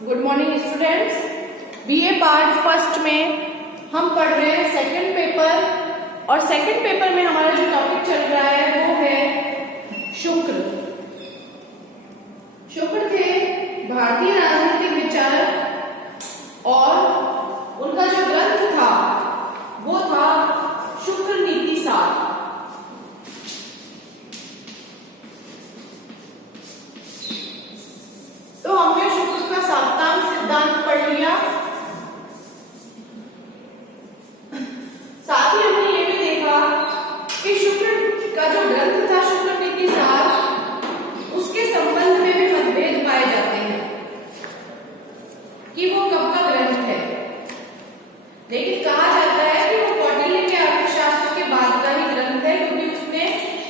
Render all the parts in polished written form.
Good morning students. BA part first में हम पढ़ रहे हैं सेकंड पेपर, और सेकंड पेपर में हमारा जो टॉपिक चल रहा है वो है शुक्र। शुक्र थे भारतीय राजनीतिक विचारक और उनका जो ग्रंथ था वो था शुक्र नीति सार। तो हमने शुक्र का साप्ताहिक सिद्धांत पढ़ लिया, साथ ही हमने ये भी देखा कि शुक्र का जो ग्रंथ था शुक्र नीति सार, उसके संबंध में भी मतभेद पाए जाते हैं कि वो कब का ग्रंथ है। लेकिन कहा जाता है कि वो कौटिल्य के अर्थशास्त्र के बाद का ही ग्रंथ है, क्योंकि उसमें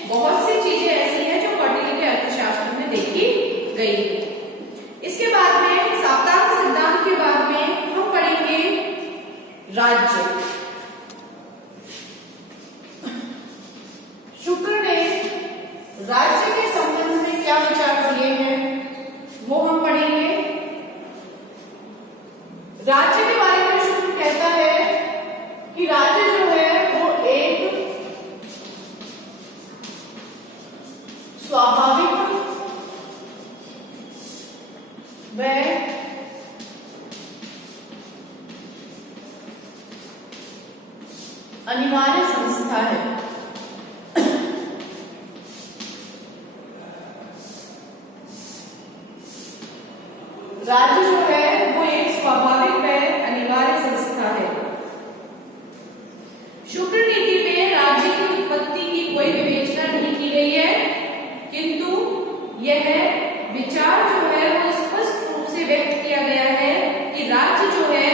बहुत सी चीजें ऐसी हैं जो कौटिल्य के अर्थशास्त्र में देखी गई है। इसके बाद में साप्ताहिक सिद्धांत के बाद में हम पढ़ेंगे राज्य। शुक्र ने राज्य के संबंध में क्या विचार दिए हैं वो हम पढ़ेंगे। राज्य के बारे में शुक्र कहता है कि राज्य जो है वो एक स्वाभाविक वह अनिवार्य संस्था है। राज्य जो है वो एक स्वाभाविक वह अनिवार्य संस्था है। शुक्र नीति में राज्य की उत्पत्ति की कोई विवेचना नहीं की गई है, किंतु यह विचार जो है वो स्पष्ट रूप से व्यक्त किया गया है कि राज्य जो है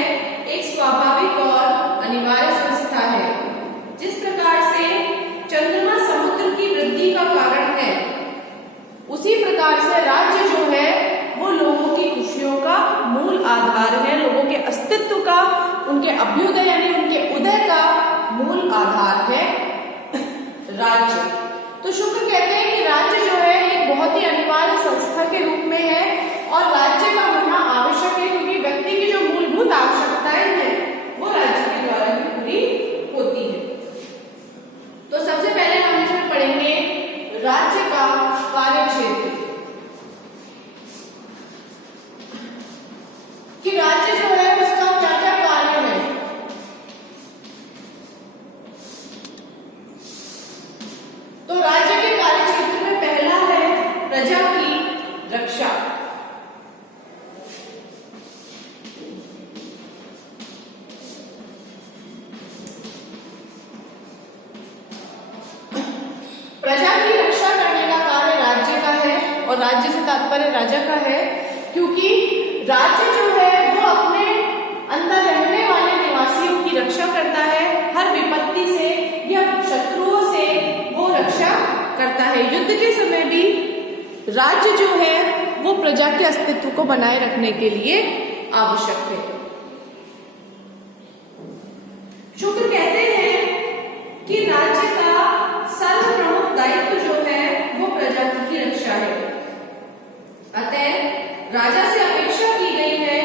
एक स्वाभाविक और अनिवार्य संस्था है। जिस प्रकार से चंद्रमा समुद्र की वृद्धि का कारण है, उसी प्रकार से राज्य जो है वो लोगों की खुशियों का मूल आधार है, लोगों के अस्तित्व का, उनके अभ्युदय यानी उनके उदय का मूल आधार है राज्य। तो शुक्र कहते हैं कि राज्य जो है एक बहुत ही अनिवार्य संस्था के रूप में है और राज्य का होना आवश्यक है, क्योंकि व्यक्ति की जो मूलभूत आवश्यकताएं हैं वो राज्य के द्वारा ही पूरी होती है। तो सबसे पहले हम इसमें पढ़ेंगे राज्य का कार्यक्षेत्र, कि राज्य जो है उसका क्या क्या कार्य है। तो राज्य के कार्यक्षेत्र में पहला है प्रजा की रक्षा। प्रजा की रक्षा करने का कार्य राज्य का है, और राज्य से तात्पर्य राजा का है, क्योंकि राज्य जो है वो अपने अंदर रहने वाले निवासियों की रक्षा करता है, हर विपत्ति से या शत्रुओं से वो रक्षा करता है। युद्ध के समय भी राज्य जो है वो प्रजा के अस्तित्व को बनाए रखने के लिए आवश्यक है। शुक्र कहते हैं कि राज्य का सर्वप्रमुख दायित्व जो है वो प्रजा की रक्षा है। अतः राजा से अपेक्षा की गई है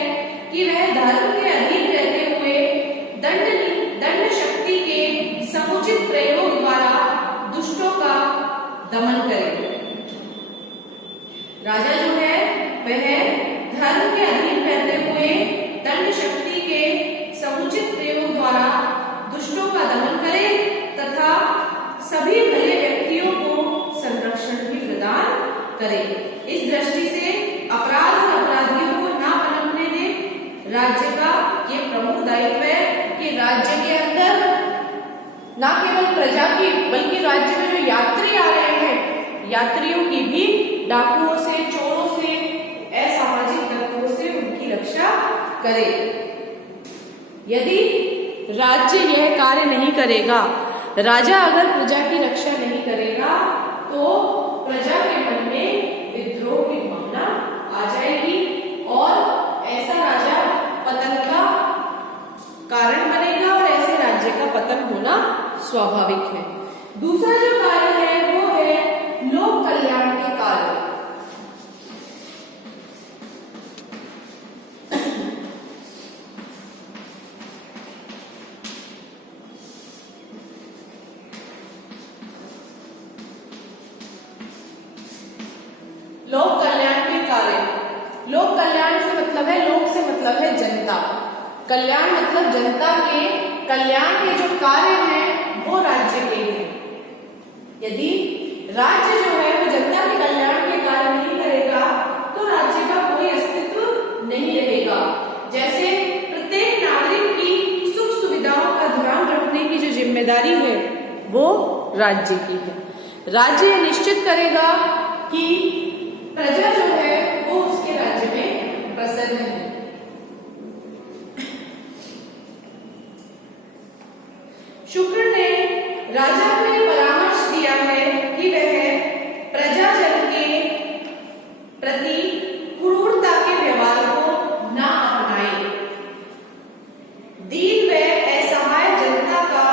कि वह धर्म के अधीन रहते हुए दंड शक्ति के समुचित प्रयोग द्वारा दुष्टों का दमन करे। राजा जो है वह धर्म के अधीन रहते हुए दंड शक्ति के समुचित प्रयोग द्वारा दुष्टों का दमन करे तथा सभी भले व्यक्तियों को संरक्षण भी प्रदान करे। इस दृष्टि से अपराध और अपराधियों को ना पनपने दे। राज्य का ये प्रमुख दायित्व है कि राज्य के अंदर ना केवल प्रजा की बल्कि राज्य में जो यात्री आ रहे हैं, यात्रियों की भी डाकुओं से, चोरों से, असामाजिक तत्वों से उनकी रक्षा करे। यदि राज्य यह कार्य नहीं करेगा, राजा अगर प्रजा की रक्षा नहीं करेगा, तो प्रजा के मन में विद्रोह की भावना आ जाएगी और ऐसा राजा पतन का कारण बनेगा और ऐसे राज्य का पतन होना स्वाभाविक है। दूसरा जो कार्य है वो है लोक कल्याण के कार्य। लोक कल्याण से मतलब है, लोक से मतलब है जनता, कल्याण मतलब जनता के कल्याण के जो कार्य हैं वो राज्य के हैं। यदि राज्य जो है वो जनता के कल्याण के कार्य नहीं करेगा तो राज्य का कोई अस्तित्व नहीं रहेगा। जैसे प्रत्येक नागरिक की सुख सुविधाओं का ध्यान रखने की जो जिम्मेदारी है वो राज्य की है। राज्य निश्चित करेगा कि प्रजा जो है वो उसके राज्य में प्रसन्न है। शुक्र ने राजा को ये परामर्श दिया है कि वह प्रजाजन के प्रति क्रूरता के व्यवहार को न अपनाए। दीन व असहाय जनता का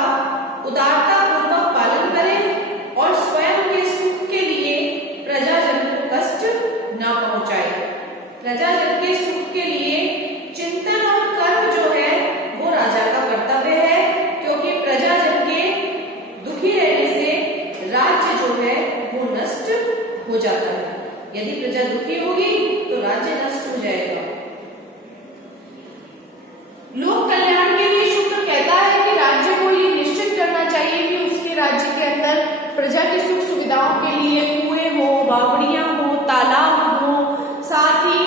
उदारता पूर्वक पालन करे और स्वयं के सुख के लिए प्रजाजन को कष्ट न पहुंचाए। प्रजाजन के सुख के लिए चिंतन और कर्म जो है वो राजा का कर्तव्य है, क्योंकि प्रजाजन के दुखी रहने से राज्य जो है वो नष्ट हो जाता है। यदि प्रजा दुखी होगी तो राज्य नष्ट हो जाएगा। लोक कल्याण के लिए शुक्र कहता है कि राज्य को ये निश्चित करना चाहिए कि उसके राज्य के अंदर प्रजा की सुख सुविधाओं के लिए कुएं हो, बावड़ियां हो, तालाब हो, साथ ही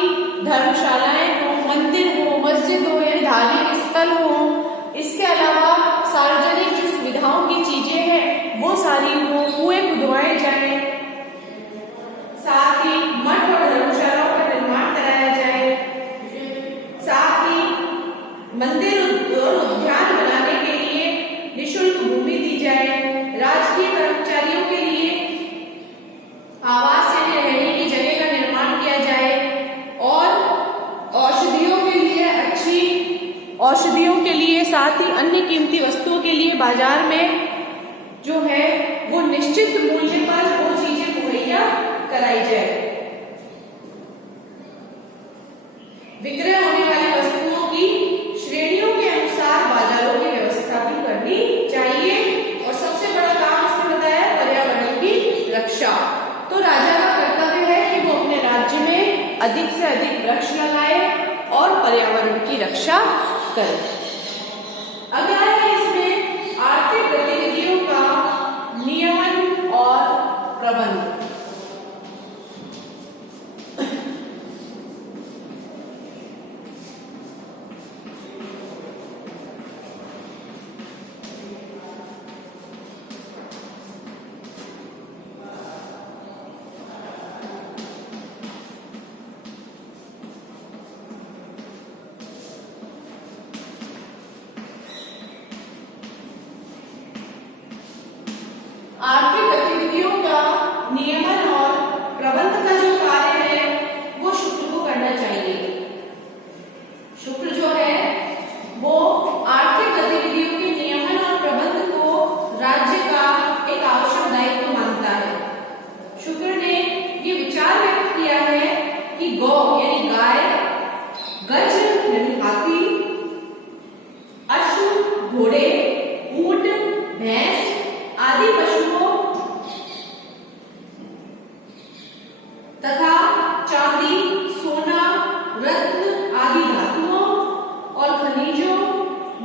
धर्मशालाएं हो, मंदिर हो, मस्जिद हो यानी धार्मिक स्थल हो। इसके अलावा सार्वजनिक जो सुविधाओं की चीजें हैं वो सारी हो, कुएं खुदवाए जाएं, साथ ही मठ और धर्मशालाओं का निर्माण कराया जाए, साथ ही मंदिर और उद्यान बनाने के लिए निःशुल्क भूमि दी जाए, राजकीय कर्मचारियों के लिए आवास यानी रहने की जगह का निर्माण किया जाए और औषधियों के लिए साथ ही अन्य कीमती वस्तुओं के लिए बाजार में जो है वो निश्चित मूल्य पर वो चीजें मुहैया कराई जाए। विक्रय होने वाली वस्तुओं की श्रेणियों के अनुसार बाजारों की व्यवस्था भी करनी चाहिए। और सबसे बड़ा काम इसमें बताया पर्यावरण की रक्षा। तो राजा का कर्तव्य है कि वो अपने राज्य में अधिक से अधिक वृक्ष लगाए और पर्यावरण की रक्षा करे। अगला है इसमें आर्थिक गतिविधियों का नियमन और प्रबंध। आर्थिक गतिविधियों का नियमन और प्रबंध का जो कार्य है वो शुक्र को करना चाहिए। शुक्र जो है वो आर्थिक गतिविधियों के नियमन और प्रबंध को राज्य का एक आवश्यक दायित्व मानता है। शुक्र ने ये विचार व्यक्त किया है कि गौ यानी गाय, गज यानी हाथी, अश्व घोड़े, ऊंट, भैंस आदि पशुओं तथा चांदी, सोना, रत्न आदि धातुओं और खनिजों,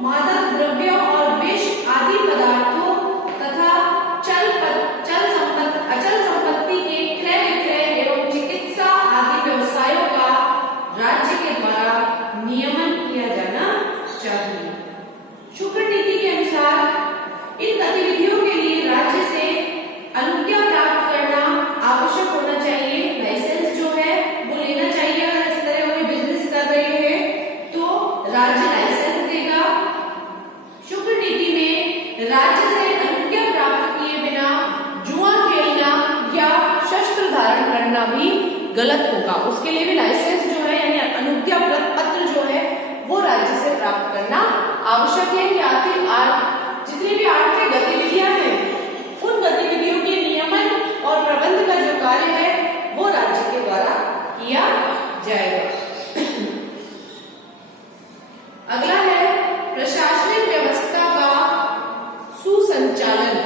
मादक द्रव्यों और विष आदि पदार्थों तथा अचल संपत्ति के क्रय विक्रय एवं चिकित्सा आदि व्यवसायों का राज्य के द्वारा नियमन किया जाना चाहिए। शुक्र नीति के अनुसार इन गतिविधियों के लिए राज्य से अनुज्ञा प्राप्त करना आवश्यक होना चाहिए। लाइसेंस जो है वो लेना चाहिए। अगर इस तरह कोई बिजनेस कर रहे हैं तो राज्य लाइसेंस देगा। शुक्र नीति में राज्य से अनुज्ञा प्राप्त किए बिना जुआ खेलना या शस्त्र धारण करना भी गलत होगा। उसके लिए भी लाइसेंस जो है यानी अनुज्ञा पत्र जो है वो राज्य से प्राप्त करना आवश्यक है। जितनी भी आर्थिक गतिविधियां हैं उन गतिविधियों के नियमन और प्रबंध का जो कार्य है वो राज्य के द्वारा किया जाएगा। अगला है प्रशासनिक व्यवस्था का सुसंचालन।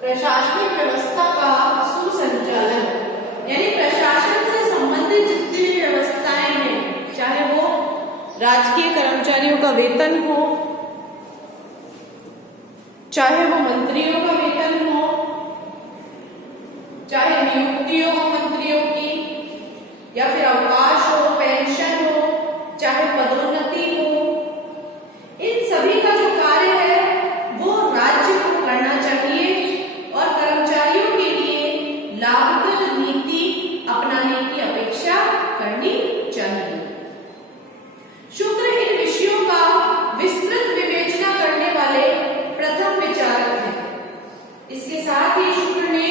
प्रशासनिक व्यवस्था का सुसंचालन, यानी प्रशासन से संबंधित जितनी भी व्यवस्थाएं हैं, चाहे वो राजकीय कर्मचारियों का वेतन हो, चाहे वो मंत्रियों का वेतन हो, चाहे नियुक्तियों हो मंत्रियों की, या फिर अवकाश हो, पेंशन हो, चाहे पदोन्नति हो, इन सभी का जो कार्य है वो राज्य को करना चाहिए और कर्मचारियों के लिए लाभप्रद नीति अपनाने की अपेक्षा करनी चाहिए। शुक्र इन विषयों का विस्तृत विवेचना करने वाले प्रथम विचारक हैं। इसके साथ ही शुक्र ने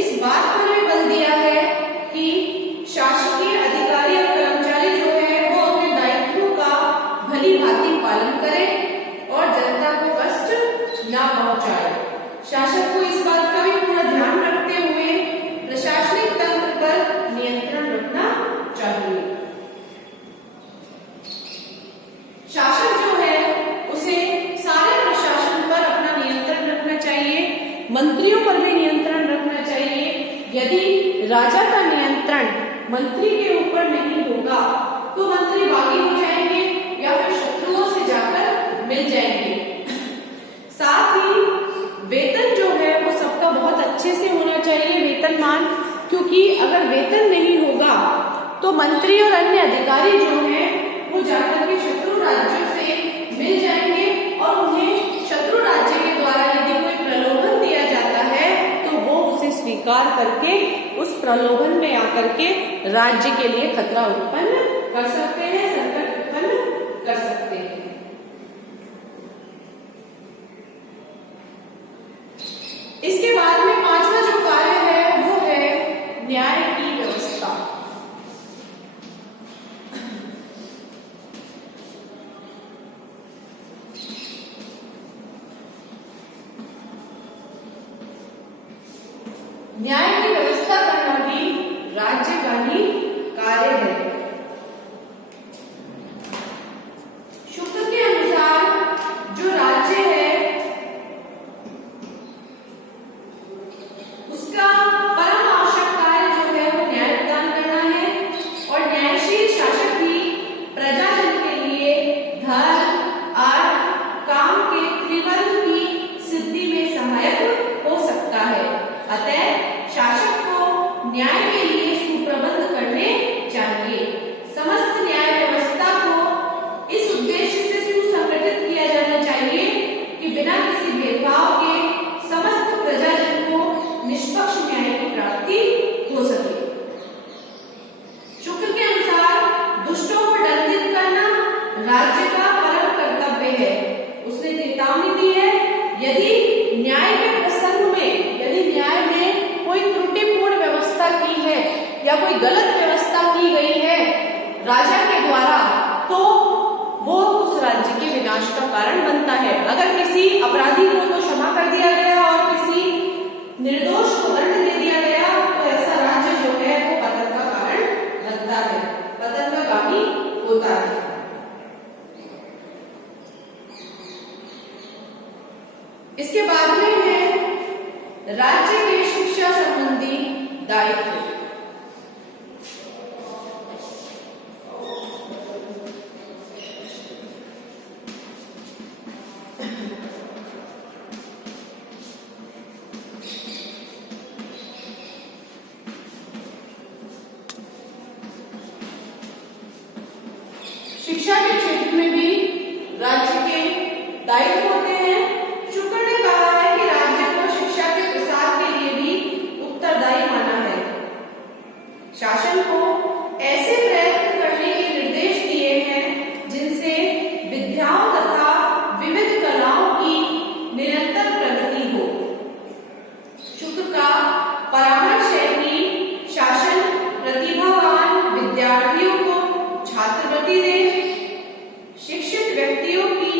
इस बात पर भी बल दिया है कि शासकीय अधिकारी और कर्मचारी जो है वो अपने दायित्वों का भली भांति पालन करें और जनता को कष्ट ना पहुंचाए। शासक को इस बात का भी पूरा ध्यान रखते हुए प्रशासनिक तंत्र पर नियंत्रण रखना चाहिए। शासक जो है उसे सारे प्रशासन पर अपना नियंत्रण रखना चाहिए, मंत्रियों पर भी नियंत्रण रखना चाहिए। यदि राजा का नियंत्रण मंत्री के ऊपर नहीं होगा तो मंत्री बागी हो जाएंगे या फिर शत्रुओं से जाकर मिल जाएंगे। साथ ही वेतन जो है वो सबका बहुत अच्छे से होना चाहिए, वेतनमान, क्योंकि अगर वेतन नहीं होगा तो मंत्री और अन्य अधिकारी जो हैं वो जाकर के शत्रु राज्यों से मिल जाएंगे और उन्हें शत्रु राज्य के द्वारा यदि कोई प्रलोभन दिया जाता है तो वो उसे स्वीकार करके उस प्रलोभन में आकर के राज्य के लिए खतरा उत्पन्न कर सकते हैं, संकट उत्पन्न कर सकते हैं। इसके बाद में पांचवा जो कार्य है वो है न्याय की व्यवस्था। न्याय की व्यवस्था करना भी राज्य का ही कार्य है। शुक्र के अनुसार जो राज्य है उसका परम आवश्यक कार्य जो है वो न्याय प्रदान करना है और न्यायशील शासक ही प्रजाजन के लिए धर्म, अर्थ, काम के त्रिवर्ग की सिद्धि में सहायक हो सकता है। अतः शासक को न्याय के लिए सुप्रबंध करने चाहिए। समस्त न्याय व्यवस्था को इस उद्देश्य से सुसंगठित किया जाना चाहिए कि बिना किसी भेदभाव के समस्त प्रजाजन को निष्पक्ष न्याय की प्राप्ति हो सके। शुक्र के अनुसार दुष्टों को दंडित करना राज्य का परम कर्तव्य है। उसने चेतावनी दी है, यदि न्याय के प्रसंग में, यदि न्याय में कोई त्रुटिपूर्ण व्यवस्था की है या कोई गलत व्यवस्था की गई है राजा के द्वारा, तो वो उस राज्य के विनाश का कारण बनता है। अगर किसी अपराधी को तो क्षमा कर दिया गया और किसी निर्दोष को दंड दे दिया गया तो ऐसा राज्य जो है वो पतन का कारण बनता है, पतन का गामी होता है। इसके बाद में है राज्य के शिक्षा संबंधी दायित्व। शिक्षा के क्षेत्र में भी राज्य के दायित्व होते हैं। शुक्र ने कहा है कि राज्य को शिक्षा के प्रसार के लिए भी उत्तरदायी माना है। शासन को ऐसे प्रयत्न करने के निर्देश दिए हैं जिनसे विद्याओं तथा विविध कलाओं की निरंतर प्रगति हो। शुक्र का परामर्श है कि शासन प्रतिभावान विद्यार्थियों को छात्रवृत्ति दे, शिक्षित व्यक्तियों की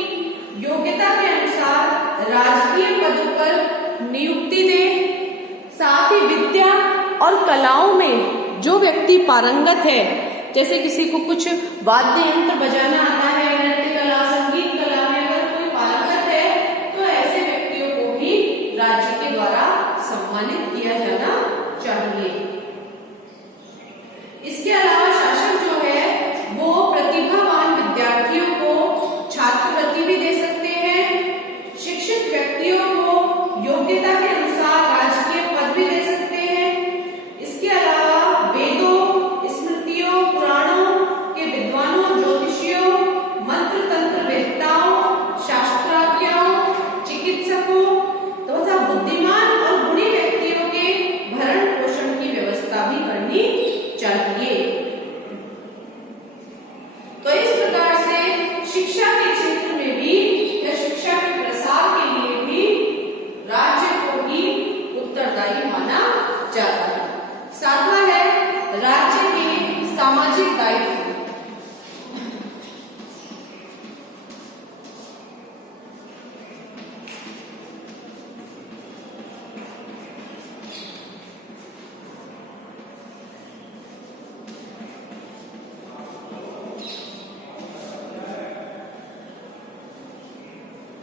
योग्यता के अनुसार राजकीय पदों पर नियुक्ति दे, साथ ही विद्या और कलाओं में जो व्यक्ति पारंगत है, जैसे किसी को कुछ वाद्य यंत्र बजाना आता है, नृत्य कला, संगीत कला में अगर कोई पारंगत है तो ऐसे व्यक्तियों को भी राज्य के द्वारा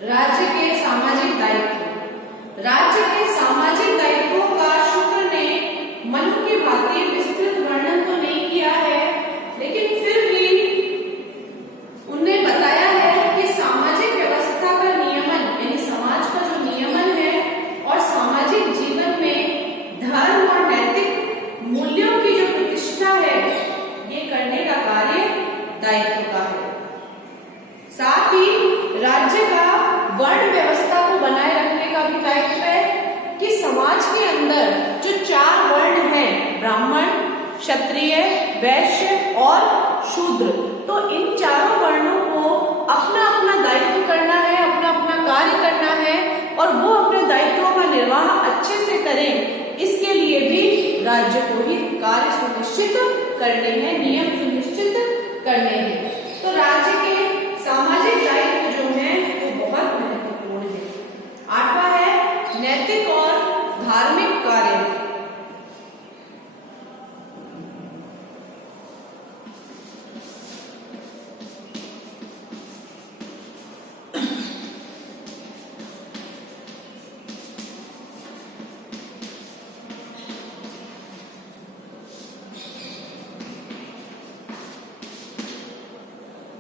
राज्य के सामाजिक दायित्व। राज्य के सामाजिक दायित्वों का शुक्र ने मनु की भांति विस्तृत वर्णन तो नहीं किया है, लेकिन फिर भी उन्होंने बताया है कि सामाजिक व्यवस्था का नियमन, यानी समाज का जो नियमन है और सामाजिक जीवन में धर्म और नैतिक मूल्यों की जो प्रतिष्ठा है, ये करने का कार्य दायित्व का है। साथ ही राज्य का वर्ण व्यवस्था को बनाए रखने का भी दायित्व है कि समाज के अंदर जो 4 वर्ण हैं, ब्राह्मण, क्षत्रिय, वैश्य और शूद्र, तो इन चारों वर्णों को अपना अपना दायित्व करना है, अपना अपना कार्य करना है और वो अपने दायित्वों का निर्वाह अच्छे से करें। इसके लिए भी राज्य को ही कार्य सुनिश्चित करने हैं, नियम सुनिश्चित करने हैं। तो राज्य के सामाजिक दायित्व जो है वो बहुत महत्वपूर्ण है। 8वां है नैतिक और धार्मिक कार्य।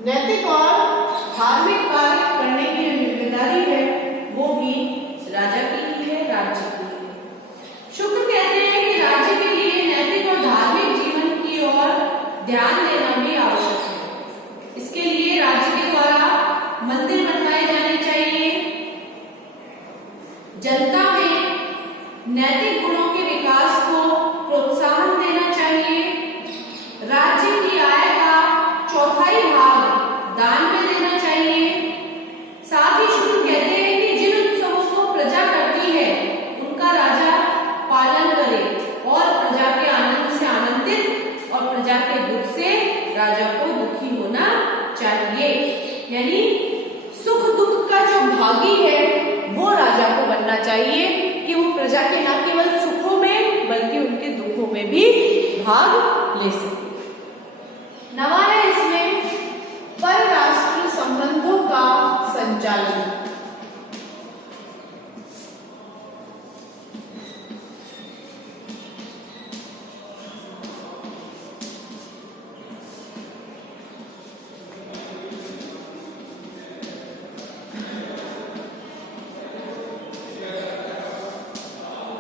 नैतिक और धार्मिक कार्य करने की जो जिम्मेदारी है वो भी राजा की ही है, राज्य की है। शुक्र कहते हैं कि राज्य के लिए नैतिक और धार्मिक जीवन की ओर ध्यान देना भी आवश्यक है। इसके लिए राज्य के द्वारा मंदिर बनवाए जाने चाहिए, जनता में नैतिक गुणों के विकास को प्रोत्साहन देना चाहिए, राज्य की आय का 1/4 भाग दान में देना चाहिए। साथ ही शुक्र कहते हैं कि जिन उत्सवों को प्रजा करती है उनका राजा पालन करे और प्रजा के आनंद से आनंदित और प्रजा के दुख से राजा को दुखी होना चाहिए। यानी सुख दुख का जो भागी है वो राजा को बनना चाहिए कि वो प्रजा के न केवल सुखों में बल्कि उनके दुखों में भी भाग ले सके। 9वां है इसमें परराष्ट्र संबंधों का संचालन।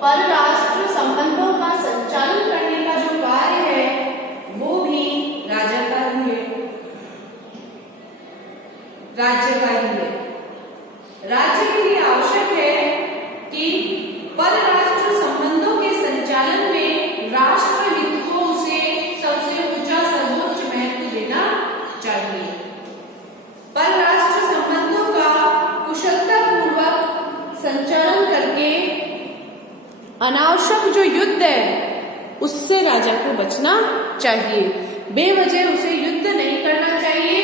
परराष्ट्र संबंधों का संचालन करने का जो कार्य है वो भी राजा का ही है, राज्य का ही है। राज्य के लिए आवश्यक है कि परराष्ट्र संबंधों के संचालन में राष्ट्र हित को उसे सबसे ऊंचा सर्वोच्च महत्व देना चाहिए। परराष्ट्र संबंधों का कुशलतापूर्वक संचालन करके अनावश्यक जो युद्ध है उससे राजा को बचना चाहिए। बेवजह उसे युद्ध नहीं करना चाहिए,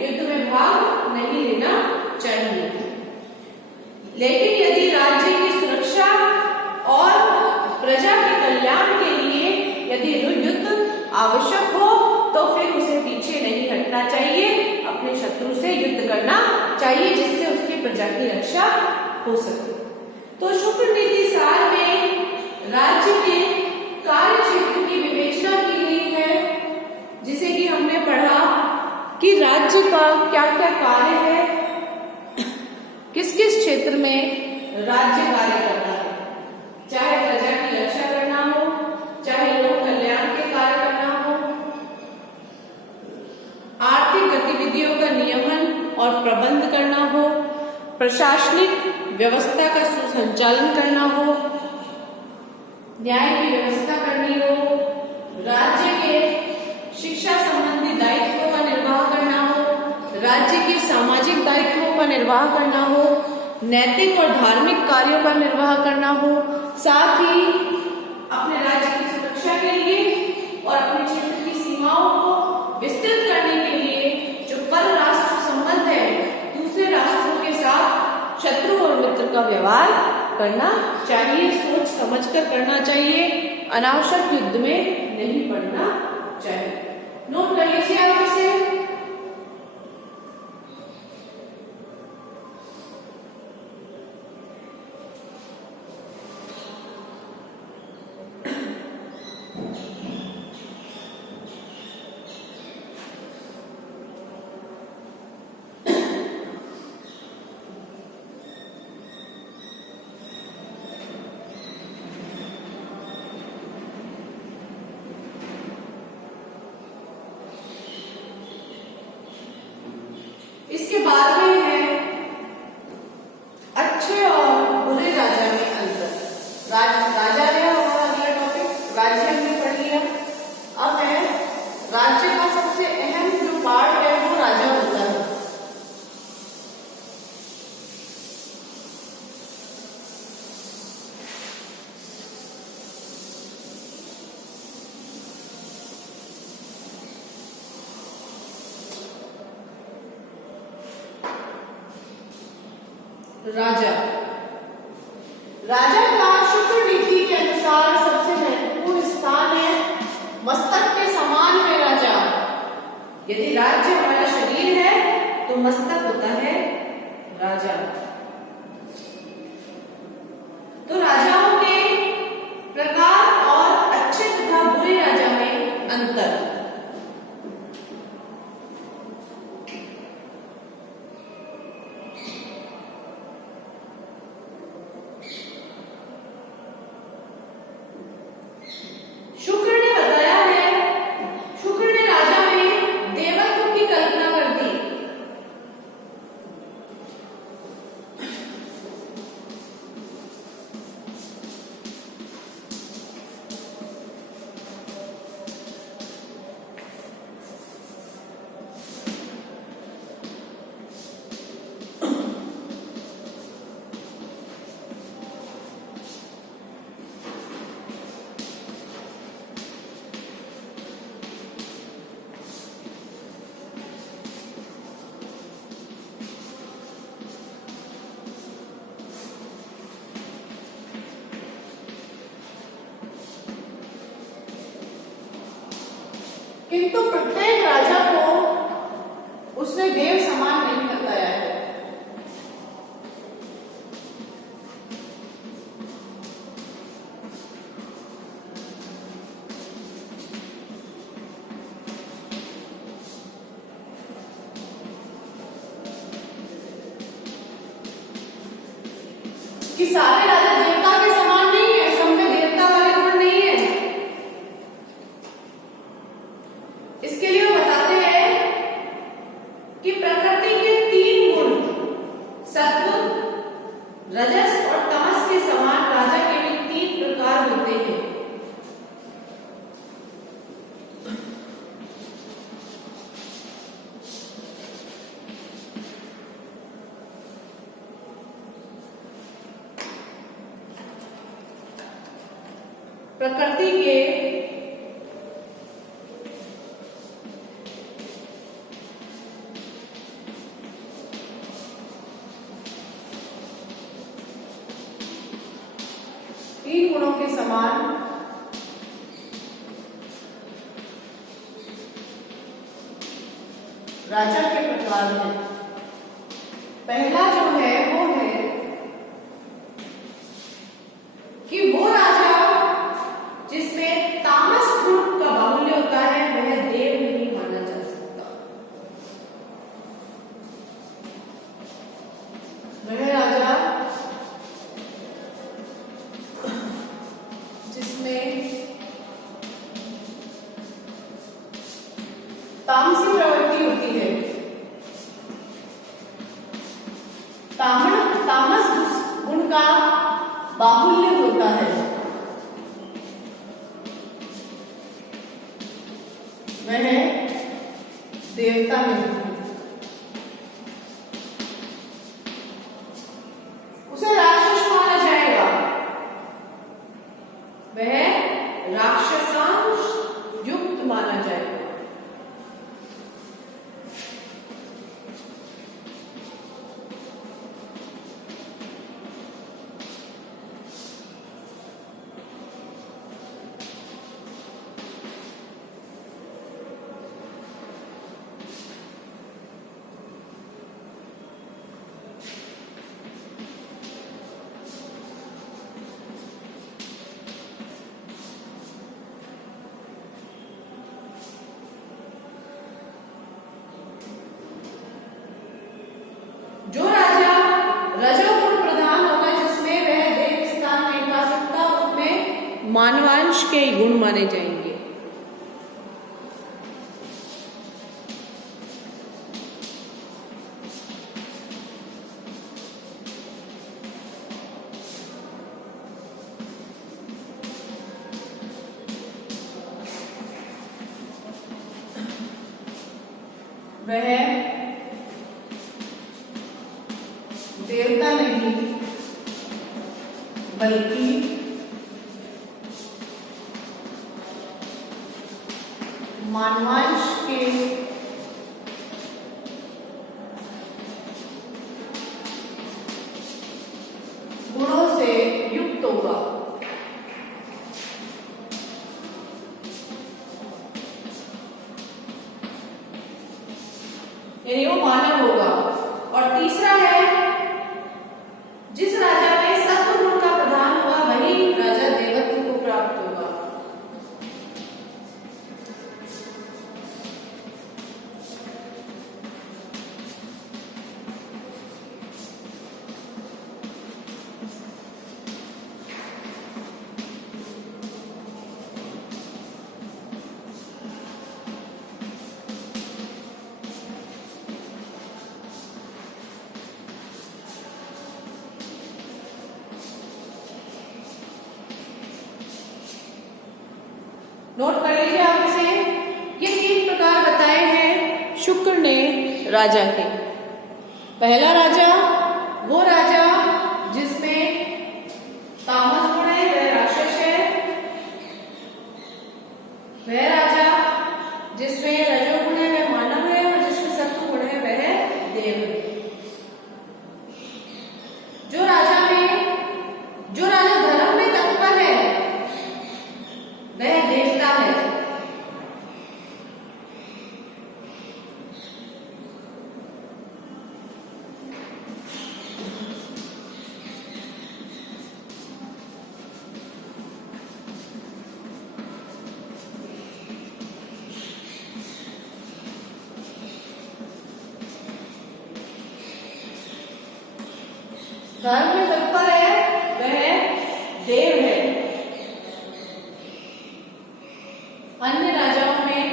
युद्ध में भाग नहीं लेना चाहिए। लेकिन यदि राज्य की सुरक्षा और प्रजा के कल्याण के लिए यदि युद्ध आवश्यक हो तो फिर उसे पीछे नहीं हटना चाहिए, अपने शत्रु से युद्ध करना चाहिए जिससे उसकी प्रजा की रक्षा हो सके। तो शुक्र नीति सार में राज्य के कार्य क्षेत्र की विवेचना की गई है, जिसे कि हमने पढ़ा कि राज्य का क्या क्या कार्य है, किस किस क्षेत्र में राज्य कार्य करता है, चाहे प्रजा की रक्षा करना हो, चाहे लोक कल्याण के कार्य करना हो, आर्थिक गतिविधियों का नियमन और प्रबंध करना हो, प्रशासनिक व्यवस्था का सुसंचालन करना हो, न्याय की व्यवस्था करनी हो, राज्य के शिक्षा संबंधी दायित्वों का निर्वाह करना हो, राज्य के सामाजिक दायित्वों का निर्वाह करना हो, नैतिक और धार्मिक कार्यों का निर्वाह करना हो, साथ ही अपने राज्य की सुरक्षा के लिए और अपने क्षेत्र की सीमाओं को विस्तृत करने के लिए जो परराष्ट्र संबंध है, दूसरे राष्ट्रों के साथ शत्रु और मित्र का व्यवहार करना चाहिए, सोच समझकर करना चाहिए, अनावश्यक युद्ध में नहीं पड़ना चाहिए। नोट कर लीजिए आप इसे। राजा है हमारा अगला टॉपिक। राज्य हमने पढ़ लिया। अब है राज्य का सबसे अहम जो पार्ट है वो राजा होता है। राजा राजा का शुक्र नीति के अनुसार सबसे महत्वपूर्ण स्थान है मस्तक के समान है राजा। यदि राज्य हमारा शरीर है तो मस्तक होता है राजा। तो राजाओं के प्रकार और अच्छे तथा बुरे राजा में अंतर। शुक्र ने बताया है, शुक्र ने राजा में देवत्व की कल्पना कर दी। किंतु प्रत्येक राजा को उसने देव समान नहीं बताया है। कि सारे राजा देवता के समान नहीं है, सब में देवता वाले गुण नहीं है। इसके लिए वो बताते हैं कि प्रकृति के 3 गुण सत्व, रजस और तमस के समान राजा के भी 3 प्रकार होते हैं। प्रकृति के 3 गुणों के समान राजा के प्रकार है। पहला जो है वो है कि वो राजा जिसमें तामस गुण का बाहुल्य होता है वह देव नहीं माना जा सकता। वह राजा जिसमें तामसी प्रवृत्ति होती है, तामस गुण का बाहुल्य होता है, वह देवता नहीं है। उसे राक्षस माना जाएगा, वह राक्षसांश युक्त माना जाएगा। जो राजा रजोगुण प्रधान होगा, जिसमें वह देव स्थान नहीं पा सकता, उसमें मानवांश के गुण माने जाएंगे। वह देवता नहीं बल्कि मानवांश के गुणों से युक्त होगा। यानी वो मानव होगा। और तीसरा है, जिस राजा में सत्व गुण का प्रधान हुआ वही राजा देवत्व को प्राप्त होगा। नोट कर लीजिए आप इसे। ये 3 प्रकार बताए हैं शुक्र ने राजा के। पहला राजा वो राजा जिसमें तामस गुण है, वह राक्षस है। वह राजा जिसमें रजोगुण है, वह मानव है। और जिसमें सत्व गुण है, वह देव है। जो राजा धर्म में तत्पर है वह देवता है। धर्म में तत्पर है वह देव है। अन्य राजाओं में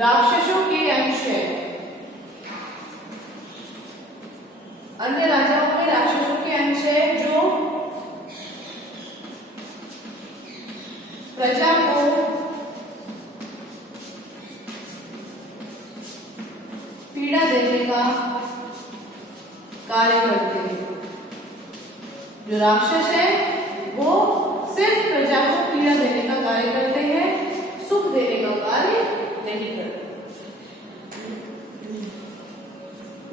राक्षसों के अंश है। अन्य राजाओं में राक्षसों के अंश है जो प्रजा को पीड़ा देने का कार्य करते हैं। जो राक्षस है वो सिर्फ प्रजा को पीड़ा देने का कार्य करते हैं, सुख देने का कार्य नहीं करते।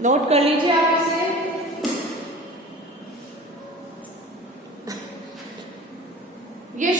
नोट कर लीजिए आप इसे। ये